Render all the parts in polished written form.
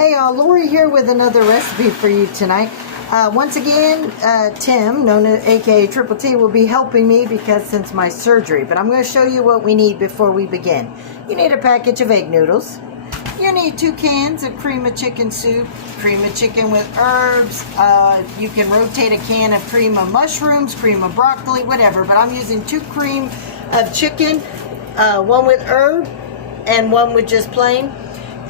Hey y'all, Lori here with another recipe for you tonight. Once again, Tim, known as aka Triple T, will be helping me because since my surgery. But I'm going to show you what we need before we begin. You need a package of egg noodles. You need 2 cans of cream of chicken soup, cream of chicken with herbs. You can rotate a can of cream of mushrooms, cream of broccoli, whatever. But I'm using 2 cream of chicken, one with herb and one with just plain.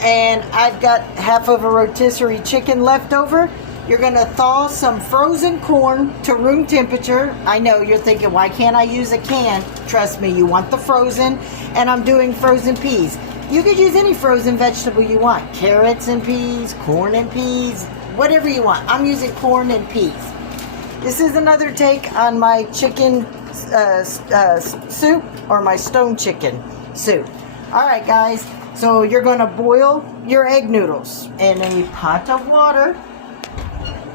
And I've got half of a rotisserie chicken left over. You're going to thaw some frozen corn to room temperature. I know you're thinking, why can't I use a can? Trust me, you want the frozen. And I'm doing frozen peas. You could use any frozen vegetable you want. Carrots and peas, corn and peas, whatever you want. I'm using corn and peas. This is another take on my chicken soup, or my stone chicken soup. All right, guys. So you're going to boil your egg noodles in a pot of water.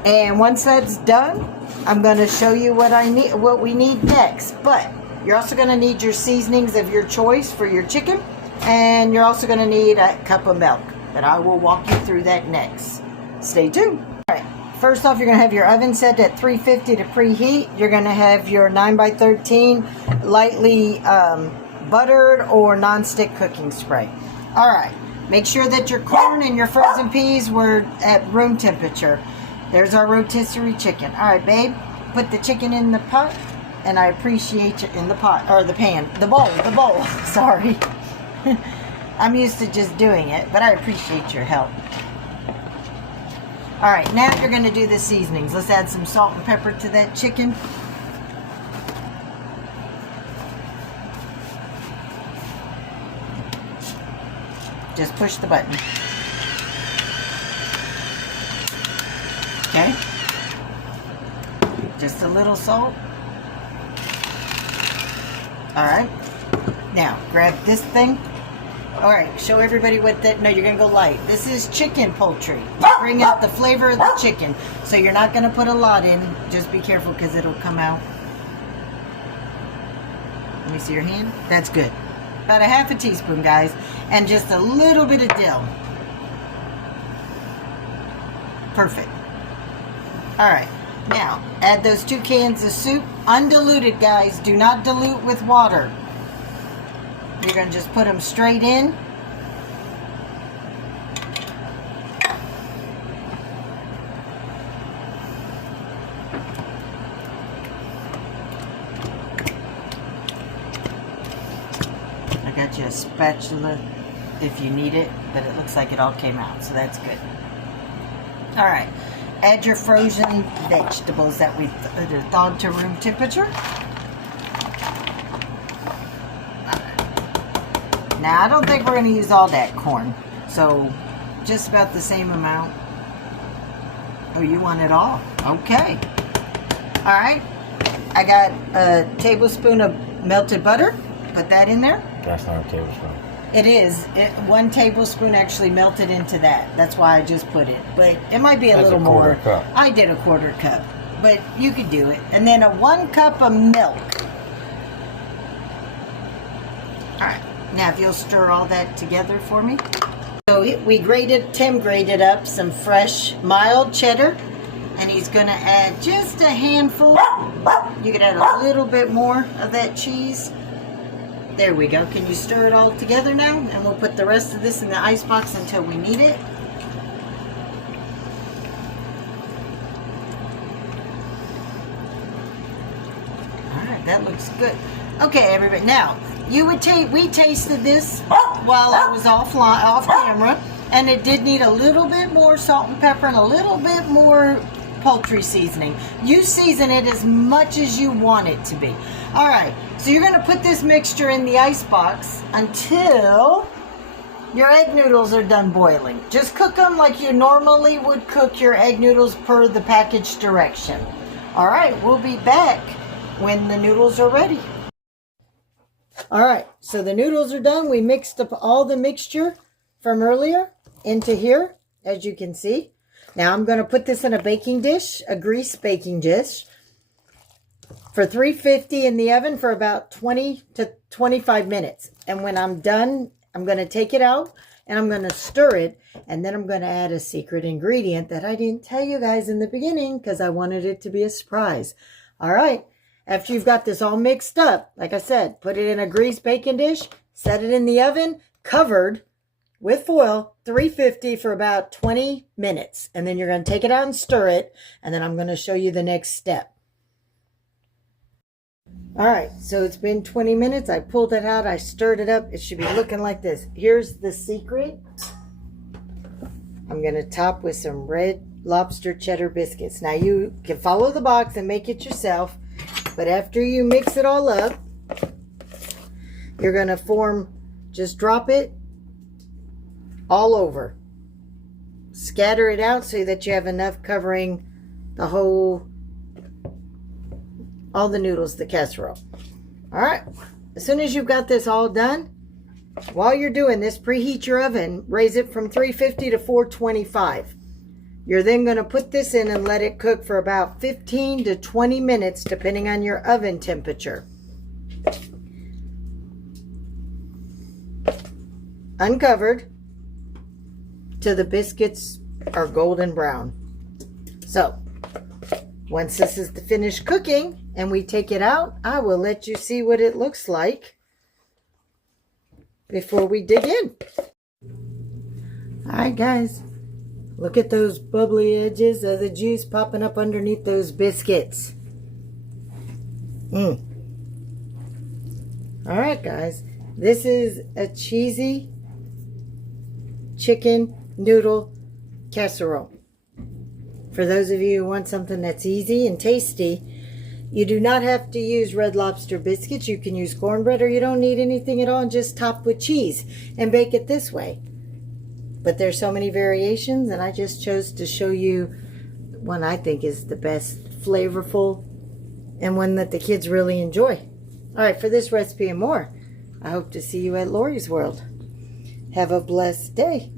And once that's done, I'm going to show you what we need next. But you're also going to need your seasonings of your choice for your chicken. And you're also going to need a cup of milk. But I will walk you through that next. Stay tuned. All right. First off, you're going to have your oven set at 350 to preheat. You're going to have your 9x13 lightly buttered or non-stick cooking spray. All right, make sure that your corn and your frozen peas were at room temperature. There's our rotisserie chicken. All right, babe, put the chicken in the pot, and I appreciate you in the pot, or the pan, the bowl, sorry. I'm used to just doing it, but I appreciate your help. All right, now you're gonna do the seasonings. Let's add some salt and pepper to that chicken. Just push the button. Okay. Just a little salt. Alright. Now, grab this thing. Alright, show everybody what that... No, you're going to go light. This is chicken poultry. Bring out the flavor of the chicken. So you're not going to put a lot in. Just be careful because it'll come out. Let me see your hand. That's good. About a half a teaspoon, guys, and just a little bit of dill. Perfect. All right, now add those 2 cans of soup, undiluted, guys. Do not dilute with water. You're going to just put them straight in. Got you a spatula if you need it, but it looks like it all came out, so that's good. All right, add your frozen vegetables that we've thawed to room temperature. Now, I don't think we're going to use all that corn, so just about the same amount. Oh, you want it all? Okay. All right, I got a tablespoon of melted butter. Put that in there. That's not a tablespoon. It is. 1 tablespoon actually melted into that. That's why I just put it. But it might be a little more. That's a 1/4 cup. I did a 1/4 cup. But you could do it. And then a 1 cup of milk. Alright. Now if you'll stir all that together for me. So Tim grated up some fresh mild cheddar. And he's going to add just a handful. You could add a little bit more of that cheese. There we go. Can you stir it all together now? And we'll put the rest of this in the ice box until we need it. Alright, that looks good. Okay, everybody. Now, we tasted this while I was off camera, and it did need a little bit more salt and pepper and a little bit more poultry seasoning. You season it as much as you want it to be. Alright, so you're going to put this mixture in the ice box until your egg noodles are done boiling. Just cook them like you normally would cook your egg noodles per the package direction. Alright, we'll be back when the noodles are ready. Alright, so the noodles are done. We mixed up all the mixture from earlier into here, as you can see. Now I'm going to put this in a baking dish, a grease baking dish, for 350 in the oven for about 20 to 25 minutes. And when I'm done, I'm going to take it out and I'm going to stir it, and then I'm going to add a secret ingredient that I didn't tell you guys in the beginning because I wanted it to be a surprise. All right, after you've got this all mixed up, like I said, put it in a greased baking dish, set it in the oven, covered with foil, 350 for about 20 minutes. And then you're going to take it out and stir it, and then I'm going to show you the next step. All right, so it's been 20 minutes. I pulled it out. I stirred it up. It should be looking like this. Here's the secret. I'm going to top with some Red Lobster cheddar biscuits. Now, you can follow the box and make it yourself, but after you mix it all up, you're going to form, just drop it all over. Scatter it out so that you have enough covering the whole, all the noodles, the casserole. All right, as soon as you've got this all done, while you're doing this, preheat your oven, raise it from 350 to 425. You're then going to put this in and let it cook for about 15 to 20 minutes, depending on your oven temperature. Uncovered till the biscuits are golden brown. So, once this is finished cooking and we take it out, I will let you see what it looks like before we dig in. All right, guys, look at those bubbly edges of the juice popping up underneath those biscuits. All right, guys, this is a cheesy chicken noodle casserole. For those of you who want something that's easy and tasty, you do not have to use Red Lobster biscuits. You can use cornbread, or you don't need anything at all, and just top with cheese and bake it this way. But there's so many variations, and I just chose to show you one I think is the best, flavorful, and one that the kids really enjoy. All right, for this recipe and more, I hope to see you at Lori's World. Have a blessed day.